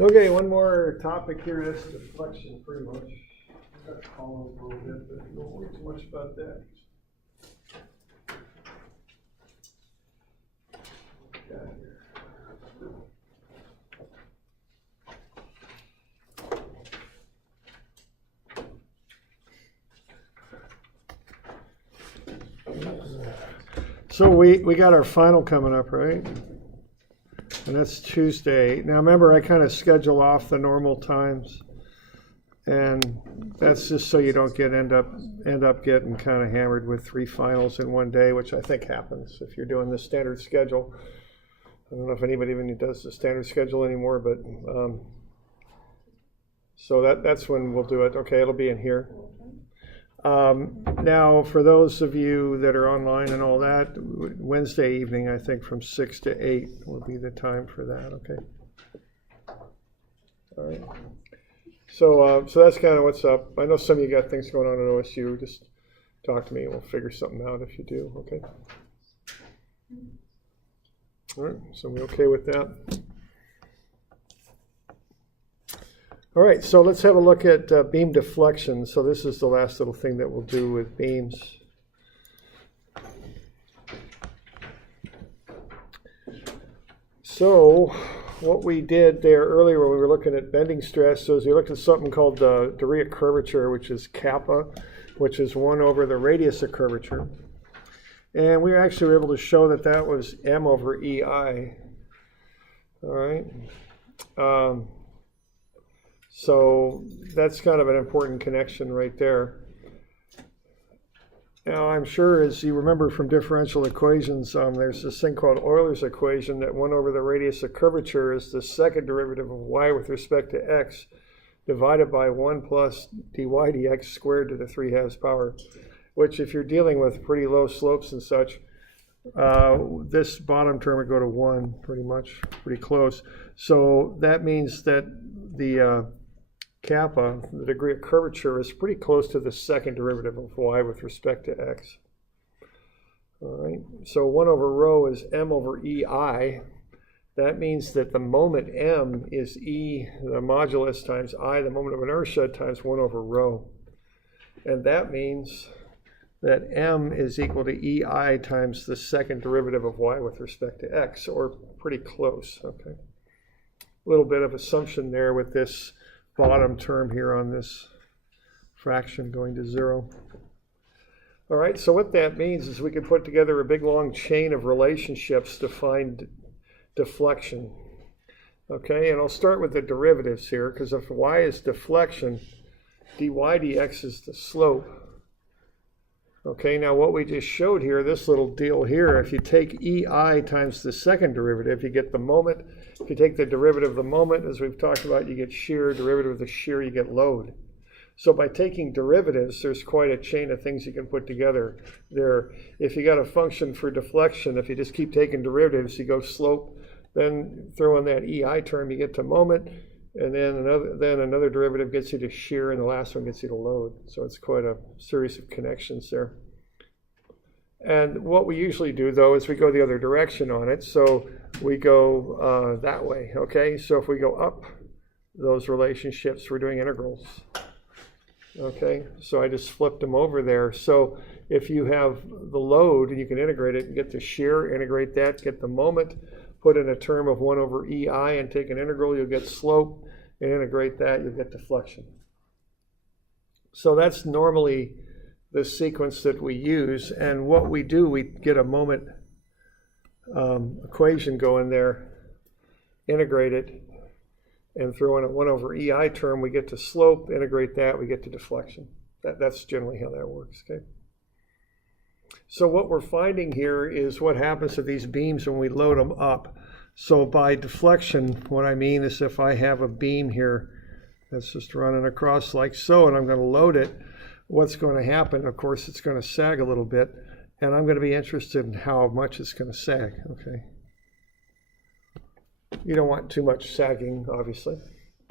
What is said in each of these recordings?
Okay, one more topic here. That's deflection, pretty much. Got columns a little bit, but don't worry too much about that. So we got our final coming up, right? And that's Tuesday. Now remember, I kind of schedule off the normal times, and that's just so you don't end up getting kind of hammered with 3 finals in one day, which I think happens if you're doing the standard schedule. I don't know if anybody even does the standard schedule anymore, but so that's when we'll do it. Okay, it'll be in here. Now, for those of you that are online and all that, Wednesday evening, I think from 6 to 8 will be the time for that, okay? All right. So that's kind of what's up. I know some of you got things going on at OSU. Just talk to me and we'll figure something out if you do, okay? All right, so we okay with that? All right, so let's have a look at beam deflection. So this is the last little thing that we'll do with beams. So what we did there earlier when we were looking at bending stress is we looked at something called the degree of curvature, which is kappa, which is 1 over the radius of curvature. And we actually were able to show that that was m over EI. All right. So that's kind of an important connection right there. Now, I'm sure as you remember from differential equations, there's this thing called Euler's equation that 1 over the radius of curvature is the second derivative of y with respect to x divided by 1 plus dy dx squared to the 3/2 power, which if you're dealing with pretty low slopes and such, this bottom term would go to 1 pretty much, pretty close. So that means that the kappa, the degree of curvature, is pretty close to the second derivative of y with respect to x. All right, so 1 over rho is m over EI. That means that the moment m is E, the modulus, times I, the moment of inertia, times 1 over rho. And that means that m is equal to EI times the second derivative of y with respect to x, or pretty close, okay? A little bit of assumption there with this bottom term here on this fraction going to 0. All right, so what that means is we can put together a big long chain of relationships to find deflection. Okay, and I'll start with the derivatives here, because if y is deflection, dy dx is the slope. Okay, now what we just showed here, this little deal here, if you take EI times the second derivative, you get the moment. If you take the derivative of the moment, as we've talked about, you get shear. Derivative of the shear, you get load. So by taking derivatives, there's quite a chain of things you can put together there. If you got a function for deflection, if you just keep taking derivatives, you go slope, then throw in that EI term, you get to moment, and then another derivative gets you to shear, and the last one gets you to load. So it's quite a series of connections there. And what we usually do, though, is we go the other direction on it. So we go that way, okay? So if we go up those relationships, we're doing integrals, okay? So I just flipped them over there. So if you have the load and you can integrate it and get the shear, integrate that, get the moment, put in a term of 1 over EI and take an integral, you'll get slope, and integrate that, you'll get deflection. So that's normally the sequence that we use, and what we do, we get a moment equation going there, integrate it, and throw in a 1 over EI term, we get to slope, integrate that, we get to deflection. That's generally how that works, okay? So what we're finding here is what happens to these beams when we load them up. So by deflection, what I mean is if I have a beam here that's just running across like so, and I'm going to load it, what's going to happen, of course, it's going to sag a little bit, and I'm going to be interested in how much it's going to sag, okay? You don't want too much sagging, obviously.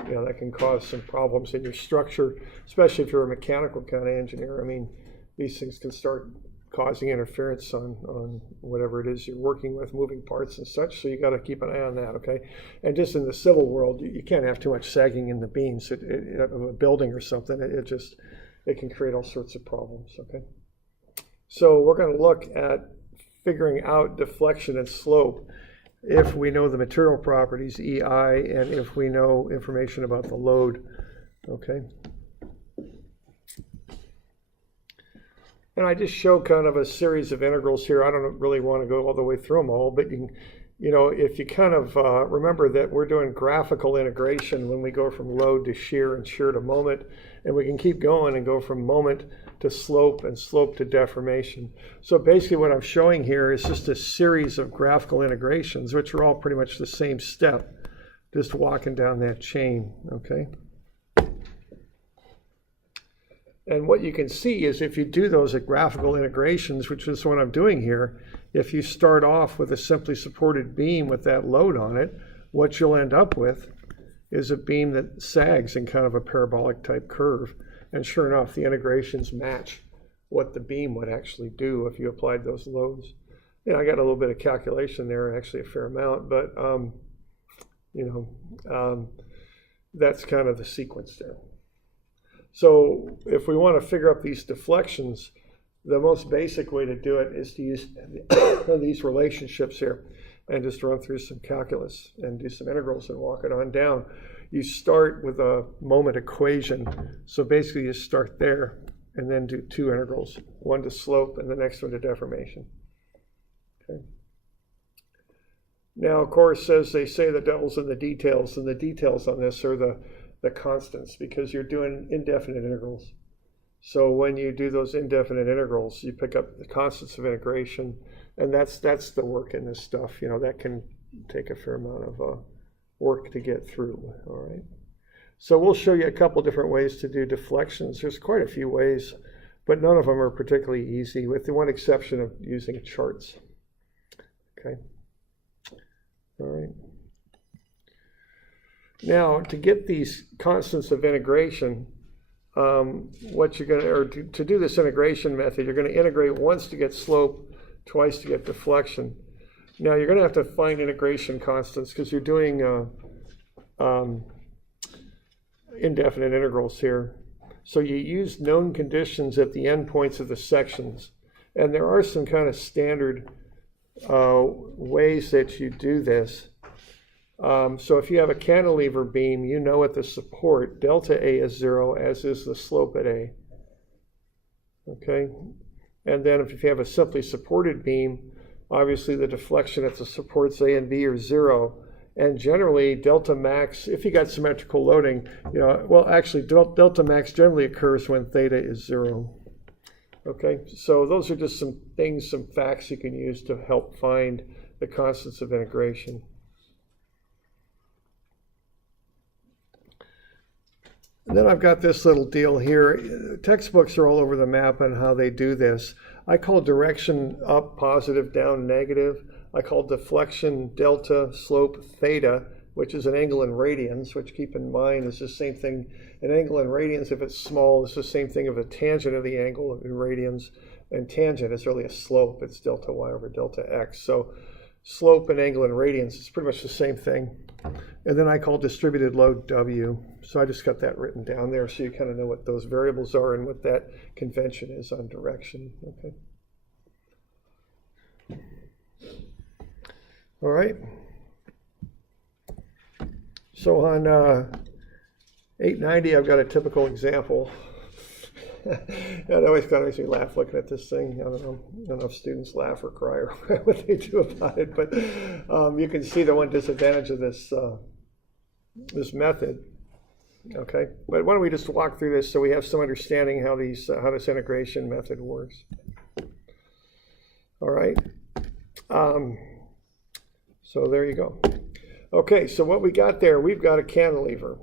You know, that can cause some problems in your structure, especially if you're a mechanical kind of engineer. I mean, these things can start causing interference on whatever it is you're working with, moving parts and such. So you got to keep an eye on that, okay? And just in the civil world, you can't have too much sagging in the beams of a building or something. It can create all sorts of problems, okay? So we're going to look at figuring out deflection and slope if we know the material properties, EI, and if we know information about the load, okay? And I just show kind of a series of integrals here. I don't really want to go all the way through them all, but if you kind of remember that we're doing graphical integration when we go from load to shear and shear to moment, and we can keep going and go from moment to slope and slope to deformation. So basically what I'm showing here is just a series of graphical integrations, which are all pretty much the same step, just walking down that chain, okay? And what you can see is if you do those graphical integrations, which is what I'm doing here, if you start off with a simply supported beam with that load on it, what you'll end up with is a beam that sags in kind of a parabolic type curve. And sure enough, the integrations match what the beam would actually do if you applied those loads. I got a little bit of calculation there, actually a fair amount, but that's kind of the sequence there. So if we want to figure out these deflections, the most basic way to do it is to use these relationships here and just run through some calculus and do some integrals and walk it on down. You start with a moment equation. So basically you start there and then do two integrals, one to slope and the next one to deformation. Okay. Now, of course, as they say, the devil's in the details, and the details on this are the constants, because you're doing indefinite integrals. So when you do those indefinite integrals, you pick up the constants of integration, and that's the work in this stuff. That can take a fair amount of work to get through, all right? So we'll show you a couple different ways to do deflections. There's quite a few ways, but none of them are particularly easy, with the one exception of using charts, okay? All right. Now, to get these constants of integration, what you're going to, or to do this integration method, you're going to integrate once to get slope, twice to get deflection. Now, you're going to have to find integration constants because you're doing indefinite integrals here. So you use known conditions at the endpoints of the sections. And there are some kind of standard ways that you do this. So if you have a cantilever beam, you know at the support, delta A is 0, as is the slope at A. Okay? And then if you have a simply supported beam, obviously the deflection at the supports A and B are 0. And generally, delta max, if you got symmetrical loading, well, actually, delta max generally occurs when theta is 0. Okay? So those are just some things, some facts you can use to help find the constants of integration. And then I've got this little deal here. Textbooks are all over the map on how they do this. I call direction up positive, down negative. I call deflection delta, slope theta, which is an angle in radians, which keep in mind is the same thing. An angle in radians, if it's small, is the same thing of a tangent of the angle in radians. And tangent is really a slope. It's delta y over delta x. So slope and angle in radians is pretty much the same thing. And then I call distributed load W. So I just got that written down there so you kind of know what those variables are and what that convention is on direction. Okay. All right. So on 890, I've got a typical example. It always kind of makes me laugh looking at this thing. I don't know if students laugh or cry or what they do about it, but you can see the one disadvantage of this this method. Okay, but why don't we just walk through this so we have some understanding how this integration method works. All right. So there you go. Okay, so what we got there, we've got a cantilever.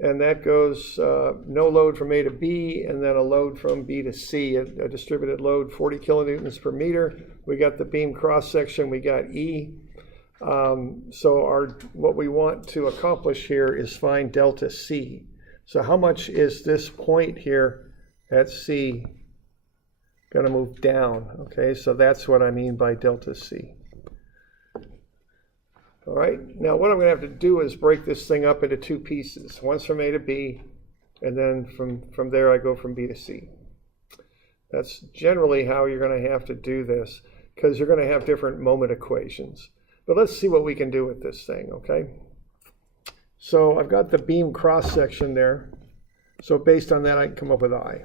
And that goes no load from A to B, and then a load from B to C, a distributed load, 40 kilonewtons per meter. We got the beam cross section, we got E. So what we want to accomplish here is find delta C. So how much is this point here at C going to move down. Okay, so that's what I mean by delta C. All right, now what I'm going to have to do is break this thing up into two pieces. One's from A to B, and then from there I go from B to C. That's generally how you're going to have to do this, because you're going to have different moment equations. But let's see what we can do with this thing, okay? So I've got the beam cross-section there. So based on that, I can come up with I.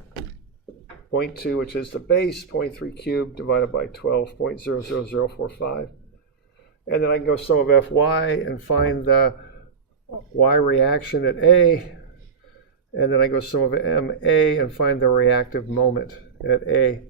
0.2, which is the base, 0.3 cubed divided by 12, 0.00045. And then I can go sum of Fy and find the Y reaction at A. And then I go sum of MA and find the reactive moment at A.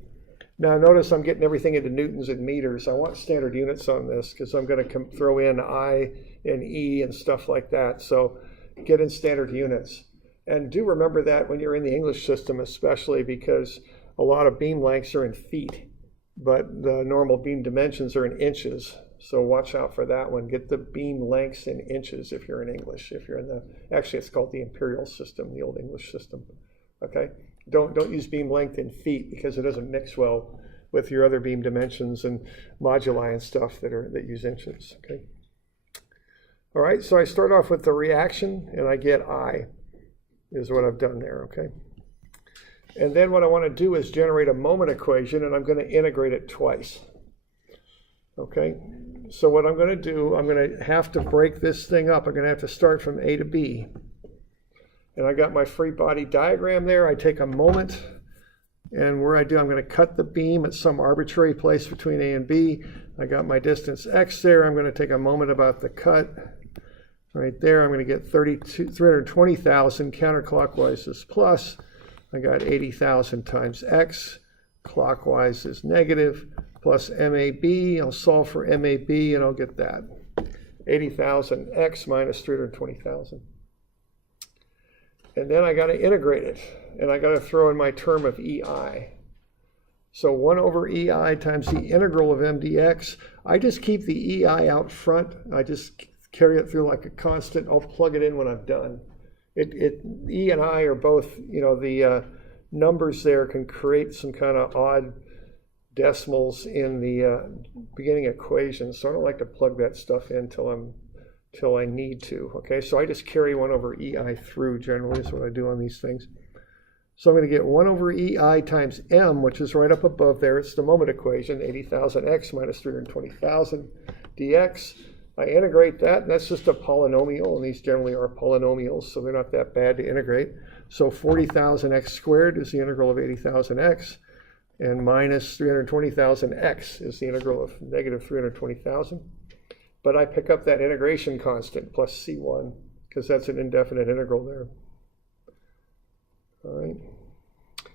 Now notice I'm getting everything into newtons and meters. I want standard units on this because I'm going to throw in I and E and stuff like that. So get in standard units. And do remember that when you're in the English system, especially because a lot of beam lengths are in feet, but the normal beam dimensions are in inches. So watch out for that one. Get the beam lengths in inches if you're in English. If you're in actually it's called the imperial system, the old English system. Okay? Don't use beam length in feet because it doesn't mix well with your other beam dimensions and moduli and stuff that use inches. Okay? All right, so I start off with the reaction and I get I is what I've done there, okay? And then what I want to do is generate a moment equation, and I'm going to integrate it twice. Okay, so what I'm going to do, I'm going to have to break this thing up. I'm going to have to start from A to B. And I got my free body diagram there. I take a moment, and where I do, I'm going to cut the beam at some arbitrary place between A and B. I got my distance x there. I'm going to take a moment about the cut. Right there, I'm going to get 320,000 counterclockwise is plus. I got 80,000 times x. Clockwise is negative. Plus MAB. I'll solve for MAB and I'll get that. 80,000 x minus 320,000. And then I got to integrate it. And I got to throw in my term of EI. So 1 over EI times the integral of m dx. I just keep the EI out front. I just carry it through like a constant. I'll plug it in when I'm done. E and I are both, the numbers there can create some kind of odd decimals in the beginning equation. So I don't like to plug that stuff in till I need to. Okay, so I just carry 1 over EI through generally is what I do on these things. So I'm going to get 1 over EI times m, which is right up above there. It's the moment equation, 80,000 x minus 320,000 dx. I integrate that, and that's just a polynomial, and these generally are polynomials, so they're not that bad to integrate. So 40,000 x squared is the integral of 80,000 x, and minus 320,000 x is the integral of negative 320,000. But I pick up that integration constant, plus C1, because that's an indefinite integral there. All right.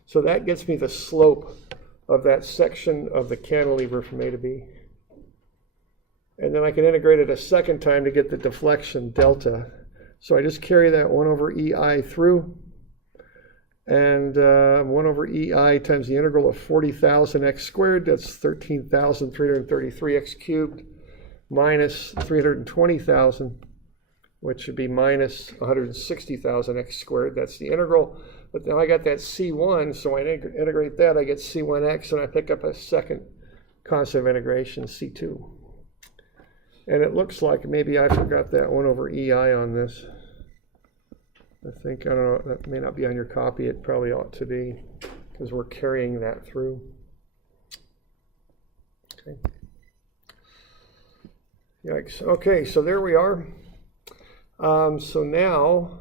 So that gets me the slope of that section of the cantilever from A to B. And then I can integrate it a second time to get the deflection delta. So I just carry that 1 over EI through. And 1 over EI times the integral of 40,000 x squared, that's 13,333 x cubed, minus 320,000, which should be minus 160,000 x squared. That's the integral. But now I got that C1, so I integrate that. I get C1x, and I pick up a second constant of integration, C2. And it looks like maybe I forgot that 1 over EI on this. I don't know, that may not be on your copy. It probably ought to be, because we're carrying that through. Okay. Yikes. Okay, so there we are. So now,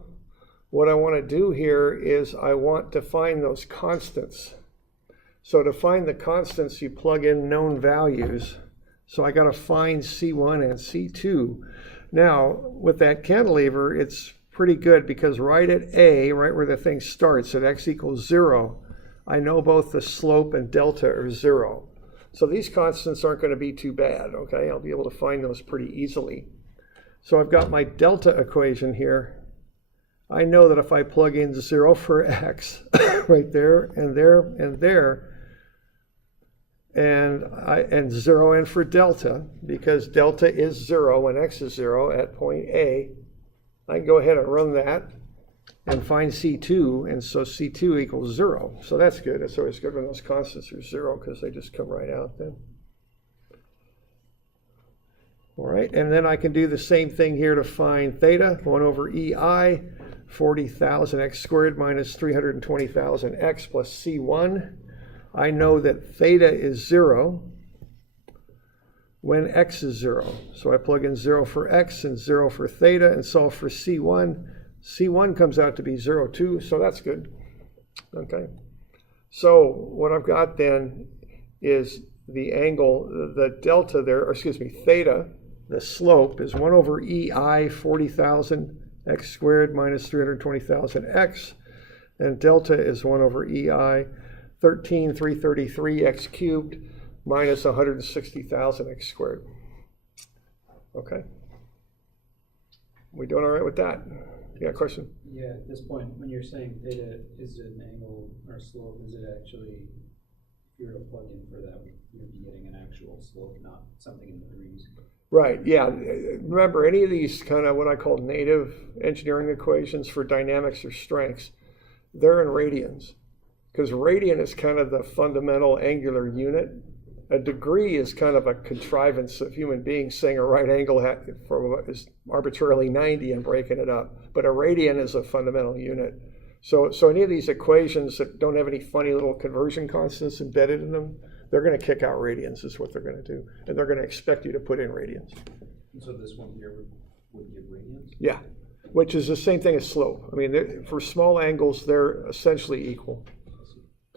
what I want to do here is I want to find those constants. So to find the constants, you plug in known values. So I got to find C1 and C2. Now, with that cantilever, it's pretty good because right at A, right where the thing starts, at x equals 0, I know both the slope and delta are 0. So these constants aren't going to be too bad, okay? I'll be able to find those pretty easily. So I've got my delta equation here. I know that if I plug in 0 for x, right there, and there, and there, and 0 in for delta, because delta is 0 when x is 0 at point A, I can go ahead and run that, and find C2, and so C2 equals 0. So that's good. It's always good when those constants are 0 because they just come right out then. All right, and then I can do the same thing here to find theta, 1 over EI, 40,000 x squared minus 320,000 x plus C1. I know that theta is 0 when x is 0. So I plug in 0 for x and 0 for theta and solve for C1. C1 comes out to be 0 too, so that's good. Okay, so what I've got then is the angle, the delta there, or excuse me, theta, the slope is 1 over EI 40,000 x squared minus 320,000 x, and delta is 1 over EI 13,333 x cubed minus 160,000 x squared. Okay. We doing all right with that? You got a question? Yeah, at this point, when you're saying theta is an angle or slope, is it actually, if you were to plug in for that, you'd be getting an actual slope, not something in degrees? Right, yeah. Remember, any of these kind of what I call native engineering equations for dynamics or strengths, they're in radians. Because radian is kind of the fundamental angular unit. A degree is kind of a contrivance of human beings saying a right angle is arbitrarily 90 and breaking it up. But a radian is a fundamental unit. So any of these equations that don't have any funny little conversion constants embedded in them, they're going to kick out radians is what they're going to do. And they're going to expect you to put in radians. And so this one here would give radians? Yeah, which is the same thing as slope. I mean, for small angles, they're essentially equal.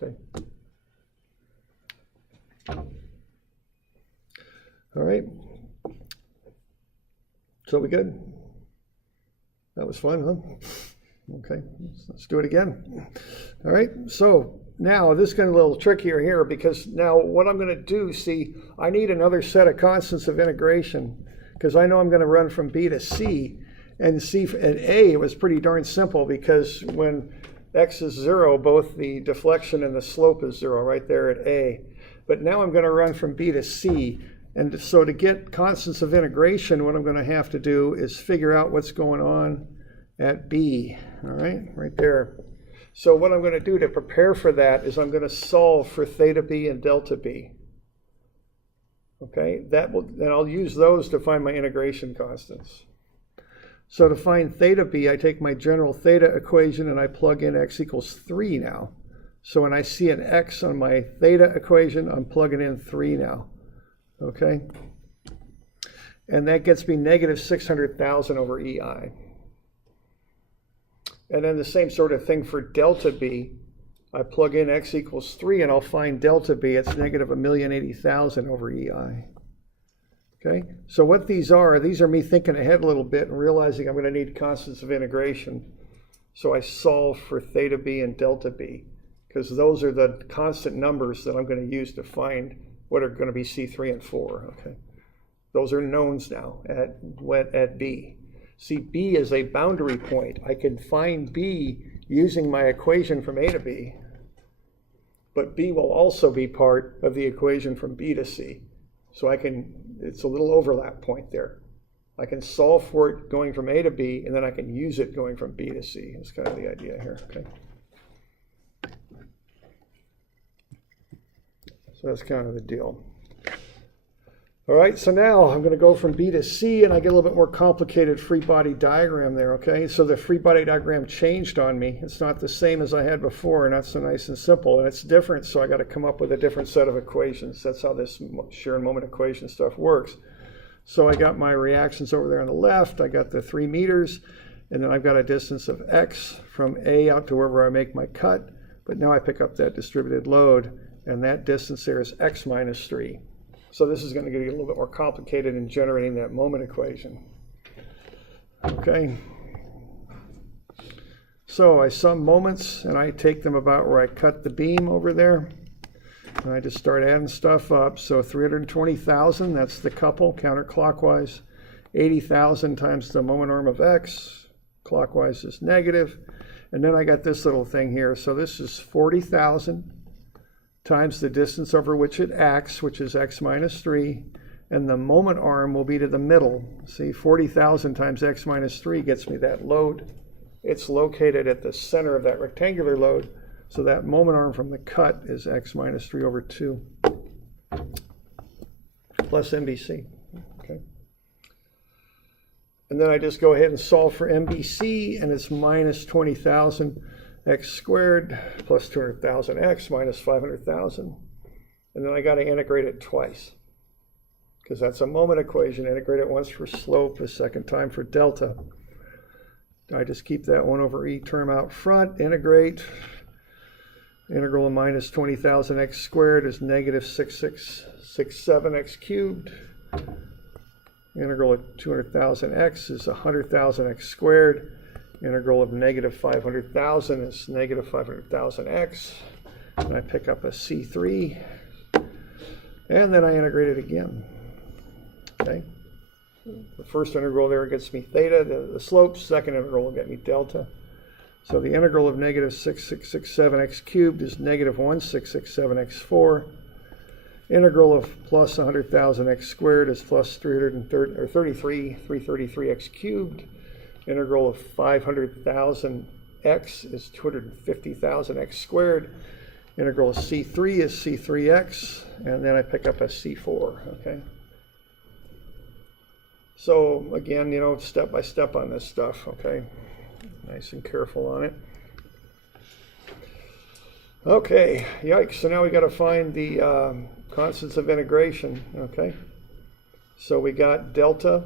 Okay. All right. So we good? That was fun, huh? Okay, let's do it again. All right, so now this is going to be a little trickier here because now what I'm going to do, see, I need another set of constants of integration because I know I'm going to run from B to C. And C at A was pretty darn simple because when x is 0, both the deflection and the slope is 0 right there at A. But now I'm going to run from B to C. And so to get constants of integration, what I'm going to have to do is figure out what's going on at B, all right there. So what I'm going to do to prepare for that is I'm going to solve for theta B and delta B. Okay, and I'll use those to find my integration constants. So to find theta B, I take my general theta equation and I plug in x equals 3 now. So when I see an x on my theta equation, I'm plugging in 3 now. Okay, and that gets me negative 600,000 over EI. And then the same sort of thing for delta B. I plug in x equals 3 and I'll find delta B. It's negative 1,080,000 over EI. Okay, so what these are me thinking ahead a little bit and realizing I'm going to need constants of integration. So I solve for theta B and delta B because those are the constant numbers that I'm going to use to find what are going to be C3 and 4, okay? Those are knowns now at B. See, B is a boundary point. I can find B using my equation from A to B, but B will also be part of the equation from B to C. So it's a little overlap point there. I can solve for it going from A to B, and then I can use it going from B to C. That's kind of the idea here, okay? So that's kind of the deal. All right, so now I'm going to go from B to C, and I get a little bit more complicated free body diagram there, okay? So the free body diagram changed on me. It's not the same as I had before, not so nice and simple, and it's different, so I got to come up with a different set of equations. That's how this shear and moment equation stuff works. So I got my reactions over there on the left. I got the 3 meters, and then I've got a distance of x from A out to wherever I make my cut, but now I pick up that distributed load, and that distance there is x minus 3. So this is going to get a little bit more complicated in generating that moment equation. Okay. So I sum moments, and I take them about where I cut the beam over there. And I just start adding stuff up. So 320,000, that's the couple, counterclockwise. 80,000 times the moment arm of x, clockwise is negative. And then I got this little thing here. So this is 40,000 times the distance over which it acts, which is x minus 3, and the moment arm will be to the middle. See, 40,000 times x minus 3 gets me that load. it's located at the center of that rectangular load. So that moment arm from the cut is x minus 3 over 2 plus MBC. Okay. And then I just go ahead and solve for MBC, and it's minus 20,000 x squared plus 200,000 x minus 500,000. And then I got to integrate it twice, because that's a moment equation. Integrate it once for slope, a second time for delta. I just keep that 1 over e term out front, integrate. Integral of minus 20,000 x squared is negative 6667 x cubed. Integral of 200,000 x is 100,000 x squared. Integral of negative 500,000 is negative 500,000 x. And I pick up a C3. And then I integrate it again. Okay. The first integral there gets me theta, the slope. Second integral will get me delta. So the integral of negative 6667 x cubed is negative 1667 x4. Integral of plus 100,000 x squared is plus 333 x cubed. Integral of 500,000 x is 250,000 x squared. Integral of C3 is C3x, and then I pick up a C4, okay? So again, you know, step by step on this stuff, okay? Nice and careful on it. Okay, yikes, so now we got to find the constants of integration, okay? So we got delta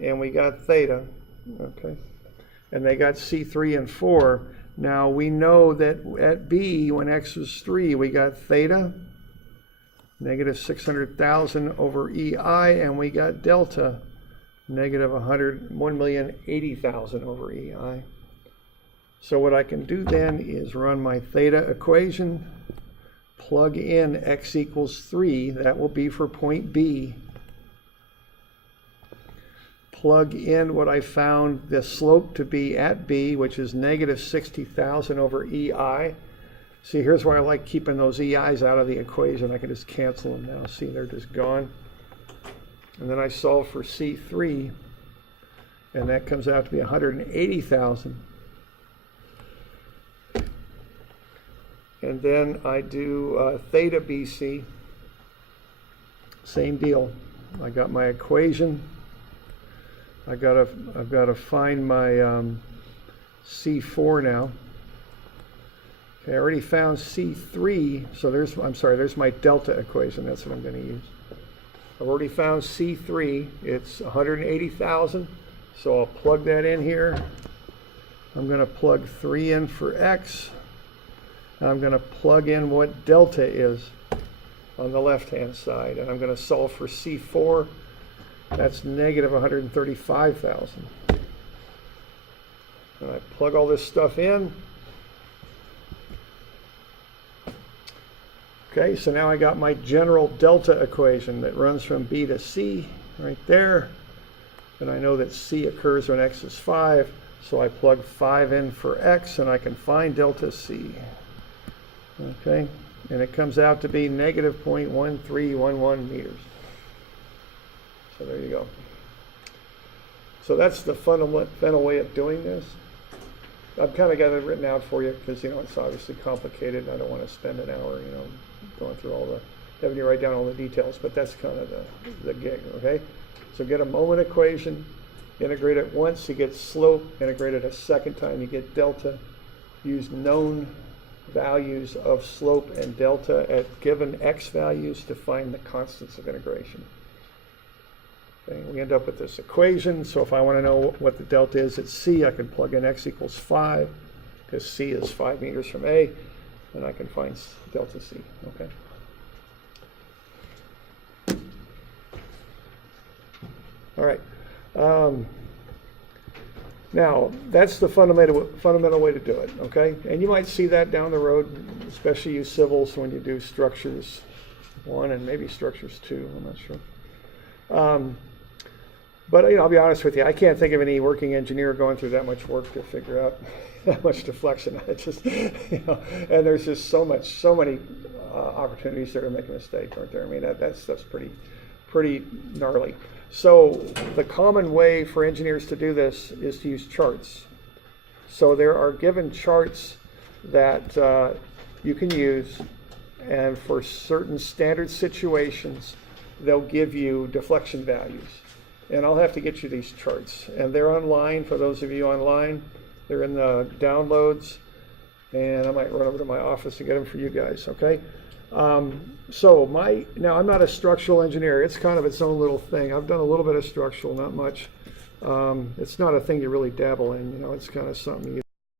and we got theta, okay? And they got C3 and 4. Now we know that at B, when x was 3, we got theta, negative 600,000 over EI, and we got delta, negative 1,080,000 over EI. So what I can do then is run my theta equation, plug in x equals 3, that will be for point B. Plug in what I found the slope to be at B, which is negative 60,000 over EI. See, here's why I like keeping those EIs out of the equation. I can just cancel them now. See, they're just gone. And then I solve for C3, and that comes out to be 180,000. And then I do theta BC, same deal. I got my equation. I've got to find my C4 now. Okay, I already found C3, so there's my delta equation. That's what I'm going to use. I've already found C3. It's 180,000, so I'll plug that in here. I'm going to plug 3 in for x. I'm going to plug in what delta is on the left-hand side, and I'm going to solve for C4. That's negative 135,000. And I plug all this stuff in. Okay, so now I got my general delta equation that runs from B to C right there. And I know that C occurs when x is 5, so I plug 5 in for x, and I can find delta C. Okay, and it comes out to be negative 0.1311 meters. So there you go. So that's the fundamental way of doing this. I've kind of got it written out for you because, you know, it's obviously complicated, and I don't want to spend an hour, you know, going through all the, having you write down all the details, but that's kind of the gig, okay? So get a moment equation, integrate it once, you get slope, integrate it a second time, you get delta. Use known values of slope and delta at given x values to find the constants of integration. Okay, we end up with this equation, so if I want to know what the delta is at C, I can plug in x equals 5, because C is 5 meters from A, and I can find delta C, okay? All right. Now, that's the fundamental way to do it, okay? And you might see that down the road, especially you civils when you do structures 1 and maybe structures 2, I'm not sure. But, you know, I'll be honest with you, I can't think of any working engineer going through that much work to figure out that much deflection. It's just, you know, and there's just so many opportunities there to make a mistake, aren't there? I mean, that stuff's pretty gnarly. So the common way for engineers to do this is to use charts. So there are given charts that you can use, and for certain standard situations, they'll give you deflection values. And I'll have to get you these charts. And they're online, for those of you online. They're in the downloads, and I might run over to my office to get them for you guys, okay? Now I'm not a structural engineer. It's kind of its own little thing. I've done a little bit of structural, not much. It's not a thing you really dabble in, it's kind of something you